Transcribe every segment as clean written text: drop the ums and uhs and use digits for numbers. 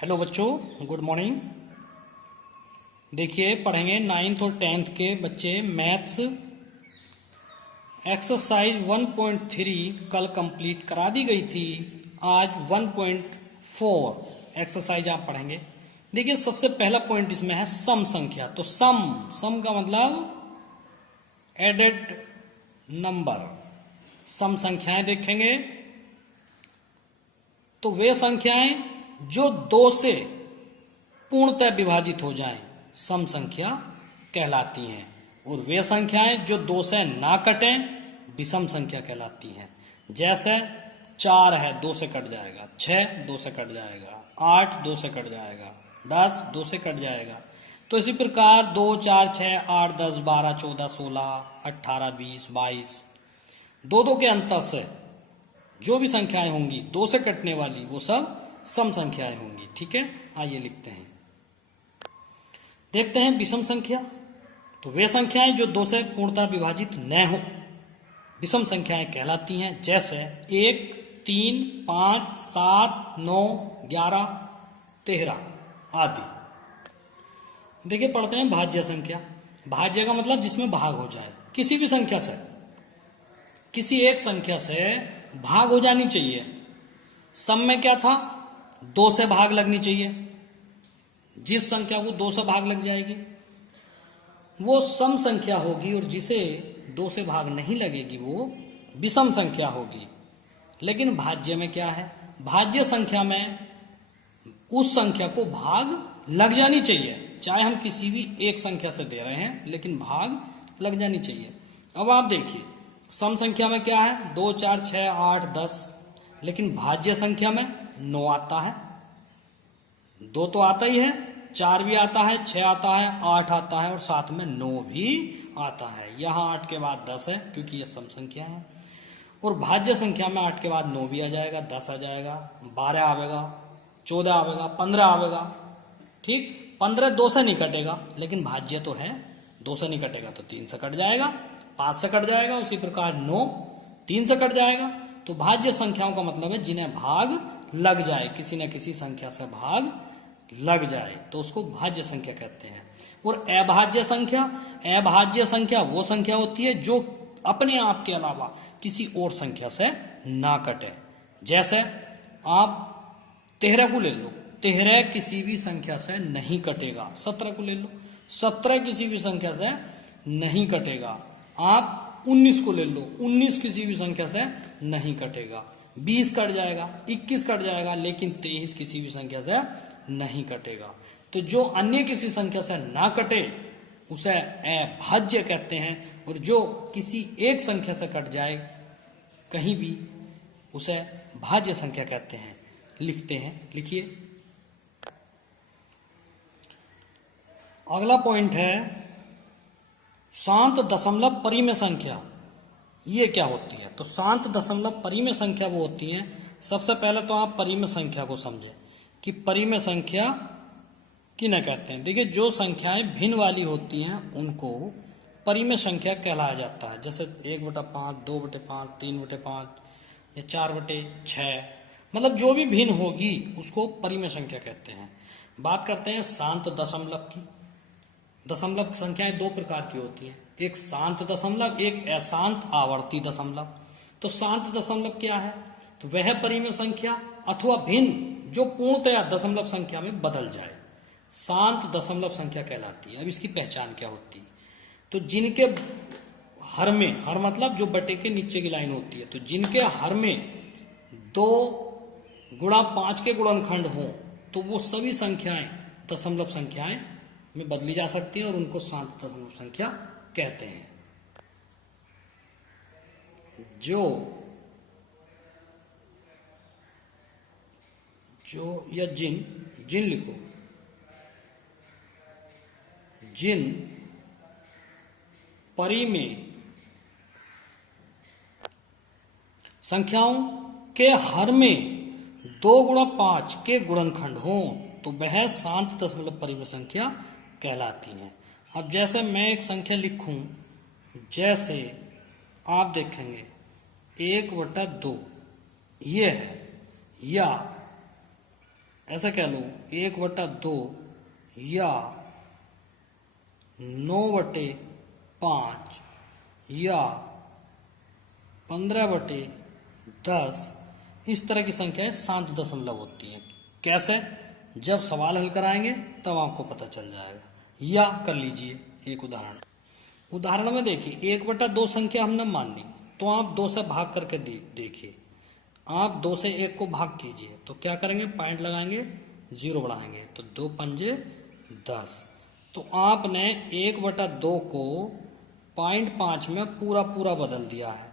Hello बच्चों, good morning. देखिए, पढ़ेंगे 9th और 10th के बच्चे मैथ्स एक्सरसाइज 1.3 कल कंप्लीट करा दी गई थी। आज 1.4 एक्सरसाइज आप पढ़ेंगे। देखिए, सबसे पहला पॉइंट इसमें है सम संख्या। तो सम का मतलब एडेड नंबर। सम संख्याएं देखेंगे तो वे संख्याएं जो दो से पूर्णतः विभाजित हो जाएं सम संख्या कहलाती हैं, और वे संख्याएं जो दो से ना कटें विषम संख्या कहलाती हैं। जैसे 4 है, 2 से कट जाएगा, 6 2 से कट जाएगा, 8 2 से कट जाएगा, 10 2 से कट जाएगा। तो इसी प्रकार 2 4 6 8 10 12 14 16 18 20 22 दो के अंतर से जो भी संख्याएं होंगी दो से कटने वाली वो सब सम संख्याएं होंगी। ठीक है, आइए लिखते हैं। देखते हैं विषम संख्या। तो वे संख्याएं जो दो से पूर्णतः विभाजित न हो विषम संख्याएं कहलाती हैं। जैसे 1 3 5 7 9 11 13 आदि। देखिए, पढ़ते हैं भाज्य संख्या। भाज्य का मतलब जिसमें भाग हो जाए। किसी भी संख्या से, किसी एक संख्या से भाग हो जानी चाहिए। सम में क्या था, 2 से भाग लगनी चाहिए। जिस संख्या को 2 से भाग लग जाएगी वो सम संख्या होगी, और जिसे 2 से भाग नहीं लगेगी वो विषम संख्या होगी। लेकिन भाज्य में क्या है, भाज्य संख्या में उस संख्या को भाग लग जानी चाहिए। चाहे हम किसी भी एक संख्या से दे रहे हैं, लेकिन भाग लग जानी चाहिए। अब आप देखिए, सम संख्या में क्या है, 2 4 6 8 10, लेकिन भाज्य संख्या में 9 आता है। 2 तो आता ही है, 4 भी आता है, 6 आता है, 8 आता है, और साथ में 9 भी आता है। यहाँ 8 के बाद 10 है क्योंकि ये सम संख्या है। और भाज्य संख्या में 8 के बाद 9 भी आ जाएगा, 10 आ जाएगा, 12 आवेगा, 14 आवेगा, 15 आवेगा। ठीक, 15 2 से नहीं कटेगा, लेकिन भाज्य तो है, 2 से नहीं कटेगा तो 3 से कट जाएगा, 5 से कट जाएगा। उसी प्रकार 9 3 से कट जाएगा। तो भाज्य संख्याओं का मतलब है जिन्हें भाग लग जाए, किसी न किसी संख्या से भाग लग जाए तो उसको भाज्य संख्या कहते हैं। और अभाज्य संख्या, अभाज्य संख्या वो संख्या होती है जो अपने आप के अलावा किसी और संख्या से ना कटे। जैसे आप 13 को ले लो, 13 किसी भी संख्या से नहीं कटेगा। 17 को ले लो, 17 किसी भी संख्या से नहीं कटेगा। आप 19 को ले लो, 19 किसी भी संख्या से नहीं कटेगा। 20 कट जाएगा, 21 कट जाएगा, लेकिन 23 किसी भी संख्या से नहीं कटेगा। तो जो अन्य किसी संख्या से ना कटे उसे अभाज्य कहते हैं, और जो किसी एक संख्या से कट जाए कहीं भी उसे भाज्य संख्या कहते हैं। लिखते हैं, लिखिए। अगला पॉइंट है शांत दशमलव परिमेय संख्या। ये क्या होती है? तो शांत दशमलव परिमेय संख्या वो होती है। सबसे पहले तो आप परिमेय संख्या को समझें कि परिमेय संख्या किन्हें कहते हैं। देखिए, जो संख्याएं भिन्न वाली होती हैं उनको परिमेय संख्या कहलाया जाता है। जैसे 1/5, 2/5, 3/5 या 4/6, मतलब जो भी भिन्न होगी उसको परिमेय संख्या कहते हैं। बात करते हैं शांत दशमलव की। दशमलव संख्याएं दो प्रकार की होती हैं, एक शांत दशमलव, एक अशांत आवर्ती दशमलव। तो शांत दशमलव क्या है? तो वह परिमेय संख्या अथवा भिन्न जो पूर्णतया दशमलव संख्या में बदल जाए, शांत दशमलव संख्या कहलाती है। अब इसकी पहचान क्या होती है? तो जिनके हर में, हर मतलब जो बटे के नीचे की लाइन होती है, तो जिनके हर में 2 गुणा 5 के गुणनखंड हो तो वो सभी संख्याएं दशमलव संख्याएं में बदली जा सकती है, और उनको शांत दशमलव संख्या कहते हैं। जो या जिन लिखो, जिन परिमेय संख्याओं के हर में 2 गुणा 5 के गुणनखंड हो तो वह शांत दशमलव परिमेय संख्या कहलाती हैं। अब जैसे मैं एक संख्या लिखूं, जैसे आप देखेंगे 1/2 ये है, या ऐसा कह लो 1/2 या 9/5 या 15/10 इस तरह की संख्याएं शांत दशमलव होती हैं। कैसे? जब सवाल हल कराएंगे तब आपको पता चल जाएगा। या कर लीजिए एक उदाहरण में देखिए 1/2 संख्या हमने मान ली, तो आप 2 से भाग करके देखिए। आप 2 से 1 को भाग कीजिए तो क्या करेंगे, पॉइंट लगाएंगे, 0 बढ़ाएंगे तो 2 पंजे 10। तो आपने 1/2 को 0.5 में पूरा पूरा बदल दिया है।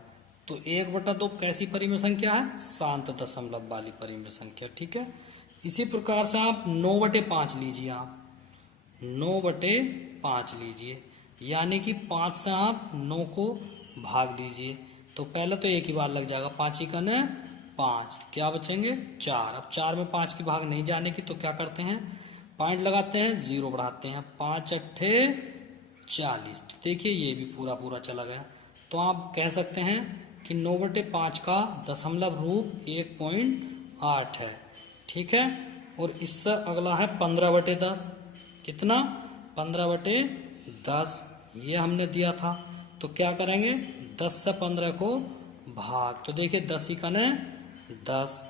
तो 1/2 कैसी परिमेय संख्या है? शांत दशमलव वाली परिमेय संख्या। ठीक है, इसी प्रकार से आप 9/5 लीजिए। आप 9/5 लीजिए, यानी कि 5 से आप 9 को भाग दीजिए तो पहले तो एक ही बार लग जाएगा, 5 ही कने 5, क्या बचेंगे 4। अब 4 में 5 की भाग नहीं जाने की तो क्या करते हैं, पॉइंट लगाते हैं, 0 बढ़ाते हैं, 5 अट्ठे 40। तो देखिए ये भी पूरा पूरा चला गया। तो आप कह सकते हैं कि 9/5 का दशमलव रूप 1.8 है। ठीक है, और इससे अगला है 15/10। कितना? 15/10 ये हमने दिया था। तो क्या करेंगे, 10 से 15 को भाग, तो देखिए 10 ही कने 10,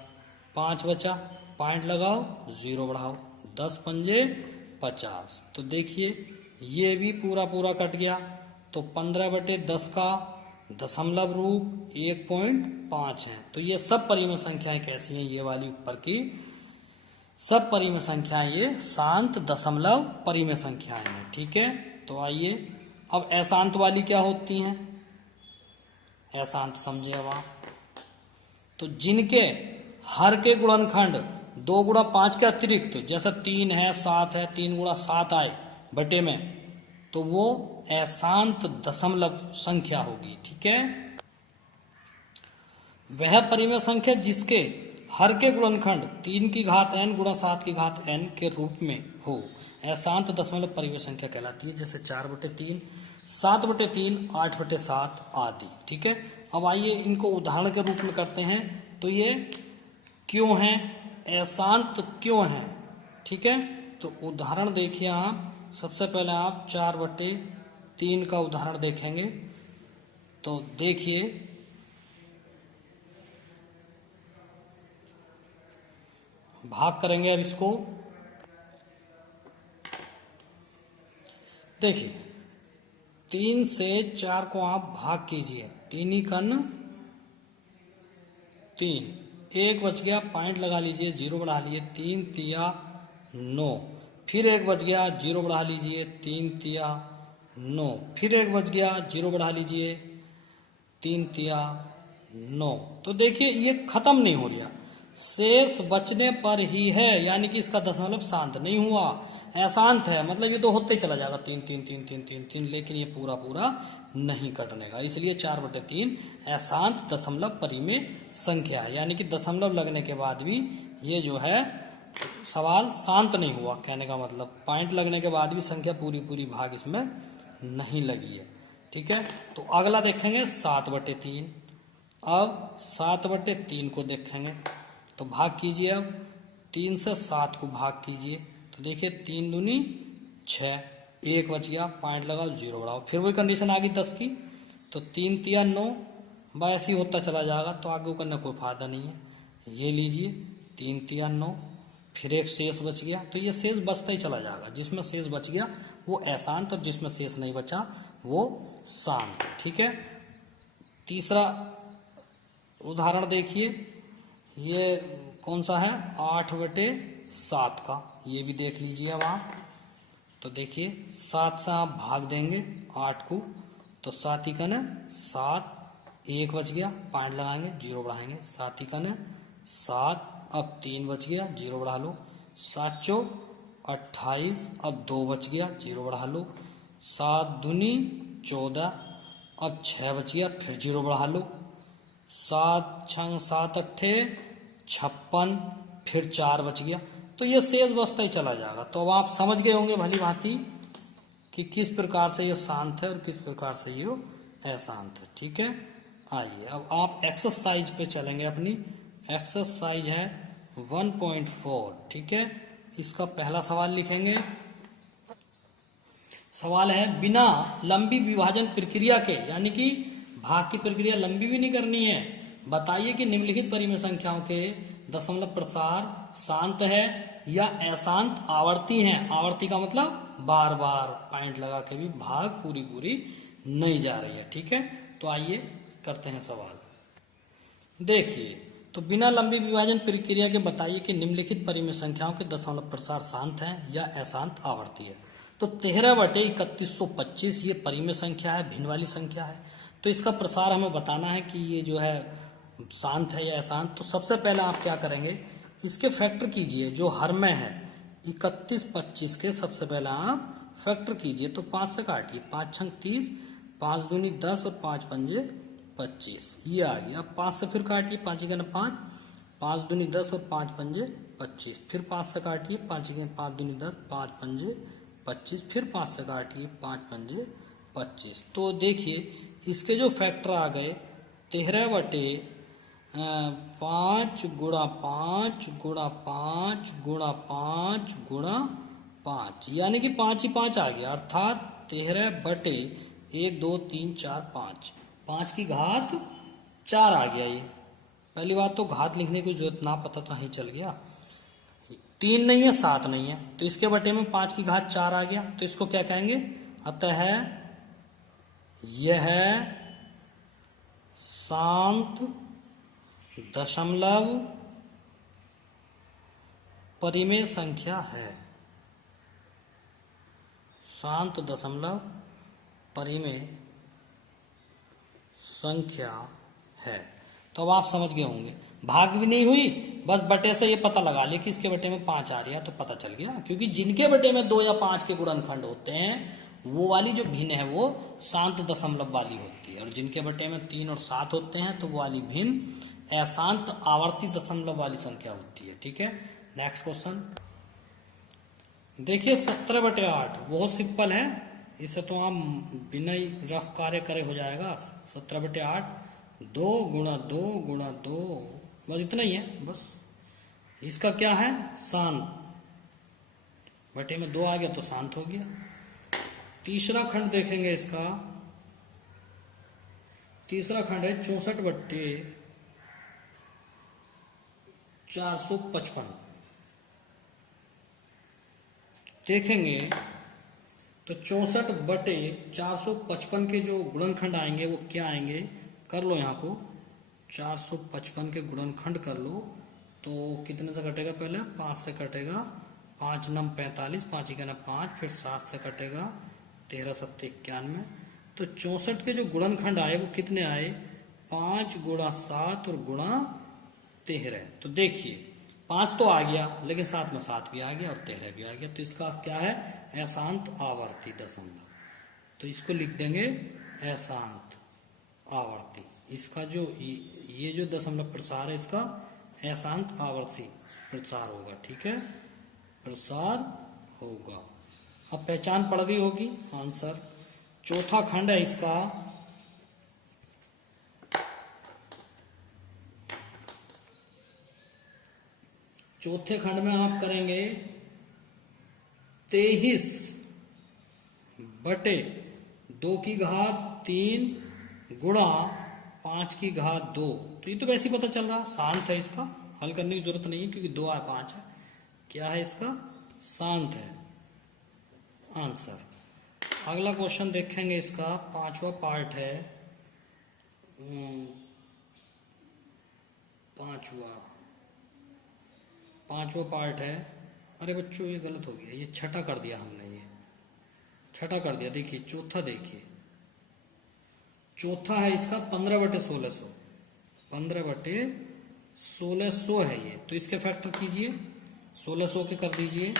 5 बचा, पॉइंट लगाओ, 0 बढ़ाओ, 10 पंजे 50। तो देखिए ये भी पूरा पूरा कट गया। तो 15/10 का दशमलव रूप 1.5 है। तो ये सब परिमेय संख्याएं कैसी हैं, ये वाली ऊपर की सब परिमेय संख्याएं ये शांत दशमलव परिमेय संख्याएं हैं। ठीक है, तो आइए अब अशांत वाली क्या होती हैं। अशांत समझिए अब आप, तो जिनके हर के गुणनखंड 2 गुणा 5 के अतिरिक्त, जैसा 3 है 7 है, 3 गुणा 7 आए बटे में, तो वो अशांत दशमलव संख्या होगी। ठीक है, वह परिमेय संख्या जिसके हर के गुणनखंड 3 की घात n गुणा 7 की घात n के रूप में हो, अशांत दशमलव परिमेय संख्या कहलाती है। जैसे 4/3, 7/3, 8/7 आदि। ठीक है, अब आइए इनको उदाहरण के रूप में करते हैं। तो ये क्यों है, अशांत क्यों है। ठीक है, तो उदाहरण देखिए आप। सबसे पहले आप 4/3 का उदाहरण देखेंगे। तो देखिए भाग करेंगे अब इसको। देखिए 3 से 4 को आप भाग कीजिए, 3 ही कन 3, 1 बच गया, पॉइंट लगा लीजिए, 0 बढ़ा लीजिए, 3 तिया 9, फिर 1 बच गया, 0 बढ़ा लीजिए, 3 तिया 9, फिर 1 बच गया, 0 बढ़ा लीजिए, 3 तिया 9। तो देखिए ये खत्म नहीं हो रहा, शेष बचने पर ही है, यानी कि इसका दशमलव शांत नहीं हुआ, अशांत है। मतलब ये तो होते ही चला जाएगा 3 3 3 3 3 3, लेकिन ये पूरा पूरा नहीं कटने का। इसलिए 4/3 अशांत दशमलव परिमेय संख्या है, यानी कि दशमलव लगने के बाद भी ये जो है सवाल शांत नहीं हुआ। कहने का मतलब पॉइंट लगने के बाद भी संख्या पूरी पूरी भाग इसमें नहीं लगी है। ठीक है, तो अगला देखेंगे 7/3। अब 7/3 को देखेंगे तो भाग कीजिए। अब 3 से 7 को भाग कीजिए तो देखिए 3 दूनी 6, 1 बच गया, पॉइंट लगाओ, 0 बढ़ाओ, फिर वही कंडीशन आ गई 10 की। तो 3 तिया 9, वैसे ही होता चला जाएगा, तो आगे करने कोई फायदा नहीं है। ये लीजिए 3 तिया 9, फिर एक शेष बच गया, तो ये शेष बचता ही चला जाएगा। जिसमें शेष बच गया वो अशांत, और जिसमें शेष नहीं बचा वो शांत। ठीक है, तीसरा उदाहरण देखिए, ये कौन सा है, 8/7 का, ये भी देख लीजिए अब आप। तो देखिए 7 से आप भाग देंगे 8 को, तो 7 ही कने 7, 1 बच गया, पॉइंट लगाएंगे, 0 बढ़ाएंगे, 7 ही कने 7, अब 3 बच गया, 0 बढ़ा लो, 7 चौक 28, अब 2 बच गया, 0 बढ़ा लो, 7 दूनी 14, अब 6 बच गया, फिर 0 बढ़ा लो, 7 छंग 7 अट्ठे 56, फिर 4 बच गया, तो ये शेष बचता ही चला जाएगा। तो अब आप समझ गए होंगे भली भांति कि किस प्रकार से ये शांत है और किस प्रकार से ये अशांत है। ठीक है, आइए अब आप एक्सरसाइज पे चलेंगे। अपनी एक्सरसाइज है 1.4। ठीक है, इसका पहला सवाल लिखेंगे। सवाल है बिना लंबी विभाजन प्रक्रिया के, यानी कि भाग की प्रक्रिया लंबी भी नहीं करनी है, बताइए कि निम्नलिखित परिमेय संख्याओं के दशमलव प्रसार शांत है या अशांत आवर्ती हैं। आवर्ती का मतलब बार बार पॉइंट लगा के भी भाग पूरी पूरी नहीं जा रही है। ठीक है, तो आइए करते हैं सवाल। देखिए, तो बिना लंबी विभाजन प्रक्रिया के बताइए कि निम्नलिखित परिमेय संख्याओं के दशमलव प्रसार शांत है या अशांत आवर्ती है। तो 13/3125 ये परिमेय संख्या है, भिन्न वाली संख्या है। तो इसका प्रसार हमें बताना है कि ये जो है शांत है या अशांत। तो सबसे पहले आप क्या करेंगे, इसके फैक्टर कीजिए जो हर में है। 3125 के सबसे पहले आप फैक्टर कीजिए। तो 5 से काटिए, 5 छंग 30, 5 दूनी 10 और 5 पंजे 25, ये आ गया। अब 5 से फिर काटिए, 5 1 5, 5 दूनी 10 और 5 पंजे 25, फिर 5 से काटिए, 5 1 5 दूनी 10, 5 पंजे 25, फिर 5 से काटिए, 5 पंजे 25। तो देखिए इसके जो फैक्टर आ गए 13/5 गुणा 5 गुणा 5 गुणा 5 गुणा 5, यानी कि 5 ही 5 आ गया, अर्थात 13/1 2 3 4 5, 5 की घात 4 आ गया। ये पहली बात तो घात लिखने की जरूरत ना पता तो यहीं चल गया। 3 नहीं है, 7 नहीं है, तो इसके बटे में 5 की घात 4 आ गया। तो इसको क्या कहेंगे, अतः यह शांत दशमलव परिमेय संख्या है। शांत दशमलव परिमेय संख्या है। तो अब आप समझ गए होंगे, भाग भी नहीं हुई, बस बटे से ये पता लगा लिया कि इसके बटे में 5 आ रही है, तो पता चल गया। क्योंकि जिनके बटे में 2 या 5 के गुणनखंड होते हैं वो वाली जो भिन्न है वो शांत दशमलव वाली होती है, और जिनके बटे में 3 और 7 होते हैं तो वो वाली भिन्न अशांत आवर्ती दशमलव वाली संख्या होती है। ठीक है, नेक्स्ट क्वेश्चन देखिए। 17/8 बहुत सिंपल है, इसे तो आप बिना ही रफ कार्य करे हो जाएगा। 17/8 2 गुणा 2 गुणा 2, बस इतना ही है। बस इसका क्या है, शांत, बटे में 2 आ गया तो शांत हो गया। तीसरा खंड देखेंगे इसका। तीसरा खंड है 64/455। देखेंगे तो 64/455 के जो गुणनखंड आएंगे वो क्या आएंगे, कर लो यहाँ को। 455 के गुणनखंड कर लो तो कितने से कटेगा, पहले 5 से कटेगा, 5 9 45, 5 1 5, फिर 7 से कटेगा, 13 7 91। तो 64 के जो गुणनखंड आए वो कितने आए, 5 गुणा 7 और गुणा 13। तो देखिए 5 तो आ गया, लेकिन साथ में 7 भी आ गया और 13 भी आ गया। तो इसका क्या है, अशांत आवर्ती दशमलव। तो इसको लिख देंगे अशांत आवर्ती। इसका जो ये जो दशमलव प्रसार है इसका अशांत आवर्ती प्रसार होगा। ठीक है, प्रसार होगा। अब पहचान पड़ गई होगी, आंसर। चौथा खंड है इसका, चौथे खंड में आप करेंगे 23/2 गुणा 5/2। तो ये तो वैसे ही पता चल रहा शांत है, इसका हल करने की जरूरत नहीं है क्योंकि 2 है 5 है। क्या है इसका, शांत है, आंसर। अगला क्वेश्चन देखेंगे, इसका 5वां पार्ट है। पांचवा पार्ट है। अरे बच्चों ये गलत हो गया, ये छठा कर दिया हमने, ये छठा कर दिया। देखिए चौथा, देखिए चौथा है इसका 15/1600। 15/1600 है ये। तो इसके फैक्टर कीजिए, 1600 के कर दीजिए।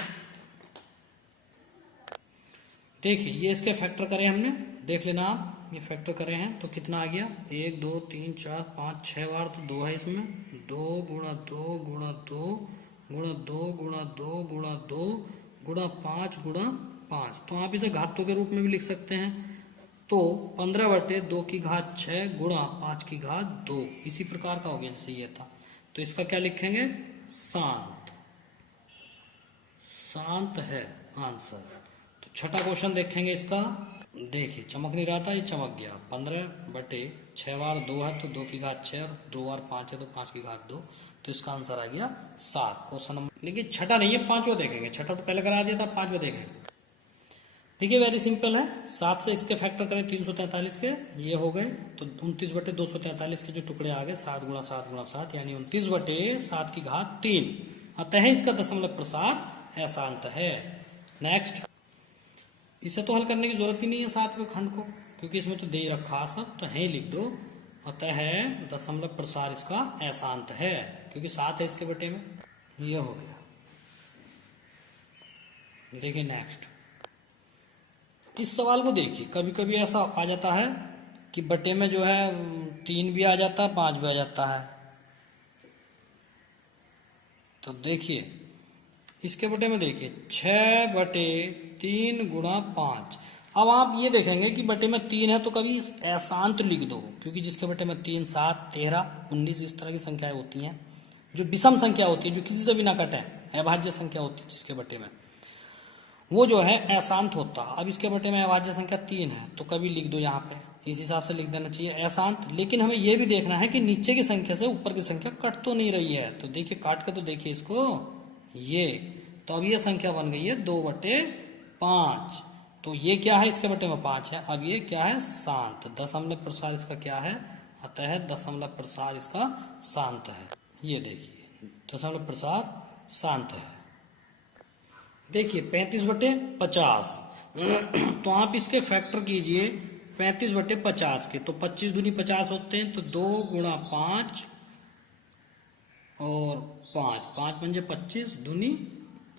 देखिए ये इसके फैक्टर करे हमने, देख लेना आप, ये फैक्टर करे हैं तो कितना आ गया, 1 2 3 4 5 6 बार तो 2 है इसमें। 2 गुणा 2 गुणा 2 गुणा 2 गुणा 2 गुणा 2 गुणा 5 गुणा 5। तो आप इसे घातों के रूप में भी लिख सकते हैं। तो 15/2 की घात 6 गुणा 5 की घात 2, इसी प्रकार का हो गया जैसे ये था। तो इसका क्या लिखेंगे, शांत, शांत है आंसर। तो छठा क्वेश्चन देखेंगे इसका। देखिए चमक नहीं रहा था, ये चमक गया। 15/6 बार 2 है तो 2 की घात 6, और 2 बार 5 है तो 5 की घात 2, तो इसका आंसर आ गया 7। क्वेश्चन नंबर, देखिए छठा नहीं है, पांचवा देखेंगे। छठा तो पहले करा दिया था, पांचवा देखेंगे। देखिए वेरी सिंपल है, 7 से इसके फैक्टर करें 343 के, ये हो गए। तो 29/243 के जो टुकड़े आ गए, 7 गुणा 7 गुणा 7, यानी 29/7 की घात 3। अतः इसका दशमलव प्रसार अशांत है। नेक्स्ट, इसे तो हल करने की जरूरत ही नहीं है 7वें खंड को, क्योंकि इसमें तो दे ही रखा सब, तो है लिख दो। अतः दशमलव प्रसार इसका अशांत है, क्योंकि 7 है इसके बटे में। यह हो गया। देखिए नेक्स्ट, इस सवाल को देखिए। कभी कभी ऐसा आ जाता है कि बटे में जो है 3 भी आ जाता है, 5 भी आ जाता है। तो देखिए इसके बटे में देखिए 6/3 गुणा 5। अब आप ये देखेंगे कि बटे में 3 है तो कभी अशांत लिख दो, क्योंकि जिसके बटे में 3, 7, 13, 19 इस तरह की संख्याएं होती हैं, जो विषम संख्या होती है, जो किसी से भी ना कटे, अभाज्य संख्या होती है जिसके बटे में, वो जो है अशांत होता। अब इसके बटे में अभाज्य संख्या 3 है तो कभी लिख दो यहाँ पे, इस हिसाब से लिख देना चाहिए अशांत। लेकिन हमें यह भी देखना है कि नीचे की संख्या से ऊपर की संख्या कट तो नहीं रही है। तो देखिए काट के तो देखिए इसको, ये तो अब ये संख्या बन गई है 2/5। तो ये क्या है, इसके बटे में 5 है। अब ये क्या है, शांत। दशमलव प्रसार इसका क्या है, अतः दशमलव प्रसार इसका शांत है। ये देखिए दशमलव प्रसार शांत है। देखिए 35/50 तो आप इसके फैक्टर कीजिए 35/50 के। तो 25 दूनी 50 होते हैं, तो 2 गुणा 5 और 5, 5 पंजे 25 दूनी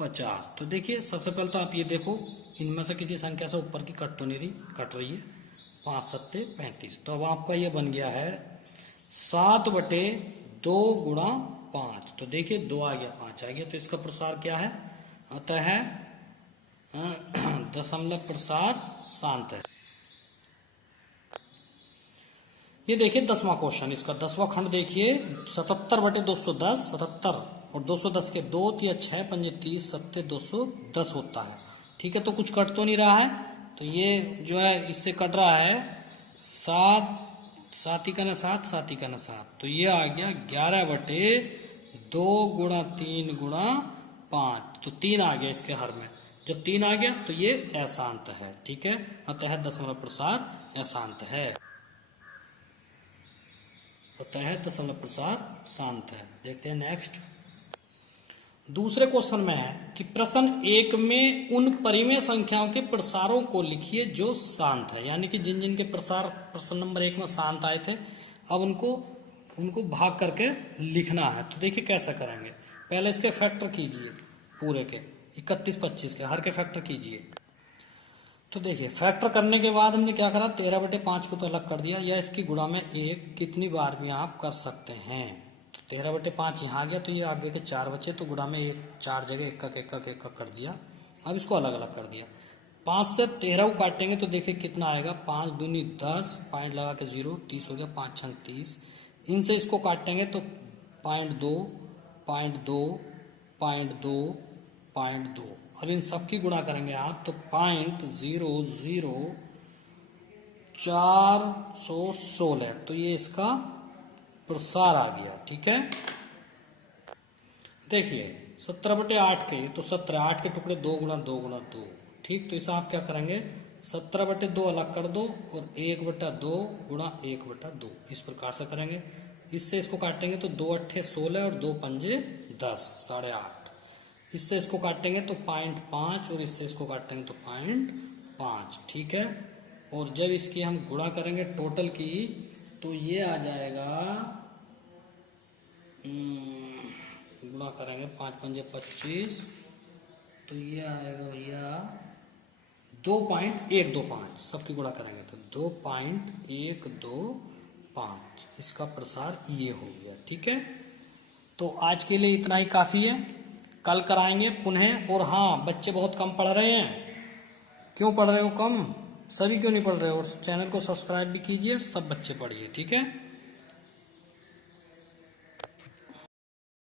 50। तो देखिए सबसे पहले तो आप ये देखो, इनमें से किसी संख्या से ऊपर की कट तो नहीं रही, कट रही है। 5 7 35। तो अब आपका ये बन गया है 7/2 गुणा 5। तो देखिए 2 आ गया, 5 आ गया, तो इसका प्रसार क्या है, अतः दशमलव प्रसार शांत है। ये देखिए 10वां क्वेश्चन, इसका 10वां खंड देखिए। 77/210, 77 और 210 के 2 या 6 पंजे 30, 7 210 होता है। ठीक है, तो कुछ कट तो नहीं रहा है, तो ये जो है इससे कट रहा है 7, 7 ही का ना 7, 7 ही का ना 7। तो ये आ गया 11/2 गुणा 3 गुणा 5। तो 3 आ गया इसके हर में। जब 3 आ गया तो ये अशांत है। ठीक है, अतः दशमलव प्रसार अशांत है। अतः दशमलव प्रसार शांत है। देखते हैं नेक्स्ट। दूसरे क्वेश्चन में है कि प्रश्न 1 में उन परिमेय संख्याओं के प्रसारों को लिखिए जो शांत है, यानी कि जिन जिन के प्रसार प्रश्न नंबर 1 में शांत आए थे, अब उनको भाग करके लिखना है। तो देखिए कैसे करेंगे। पहले इसके फैक्टर कीजिए, पूरे के 31 25 के हर के फैक्टर कीजिए। तो देखिए फैक्टर करने के बाद हमने क्या करा, 13/5 को तो अलग कर दिया, या इसकी गुणा में 1 कितनी बार भी आप कर सकते हैं। तो 13/5 यहाँ आ गया, तो ये आगे के 4 बचे, तो गुणा में 1 4 जगह एक कर दिया। अब इसको अलग अलग कर दिया। 5 से 13 को काटेंगे तो देखिए कितना आएगा, 5 दूनी 10, पॉइंट लगा के 0, 30 हो गया, 5 छंग 30। इनसे इसको काटेंगे तो 0.2, 0.2, 0.2, 0.2। अब इन सबकी गुणा करेंगे आप तो 0.00416। तो ये इसका प्रसार आ गया। ठीक है, देखिए 17/8 के, तो 17 8 के टुकड़े 2 गुणा 2 गुणा 2। ठीक, तो इसे आप क्या करेंगे, 17/2 अलग कर दो और 1/2 गुणा 1/2 इस प्रकार से करेंगे। इससे इसको काटेंगे तो 2 8 16 और 2 पंजे 10, 8.5। इससे इसको काटेंगे तो 0.5 और इससे इसको काटेंगे तो 0.5। ठीक है, और जब इसकी हम गुणा करेंगे टोटल की, तो ये आ जाएगा, गुणा करेंगे 5 पंजे 25, तो ये आएगा भैया 2.125। सबकी गुणा करेंगे तो 2.125। इसका प्रसार ये हो गया। ठीक है, तो आज के लिए इतना ही काफी है। कल कराएंगे पुनः। और हाँ, बच्चे बहुत कम पढ़ रहे हैं। क्यों पढ़ रहे हो कम, सभी क्यों नहीं पढ़ रहे हो, और चैनल को सब्सक्राइब भी कीजिए, सब बच्चे पढ़िए। ठीक है।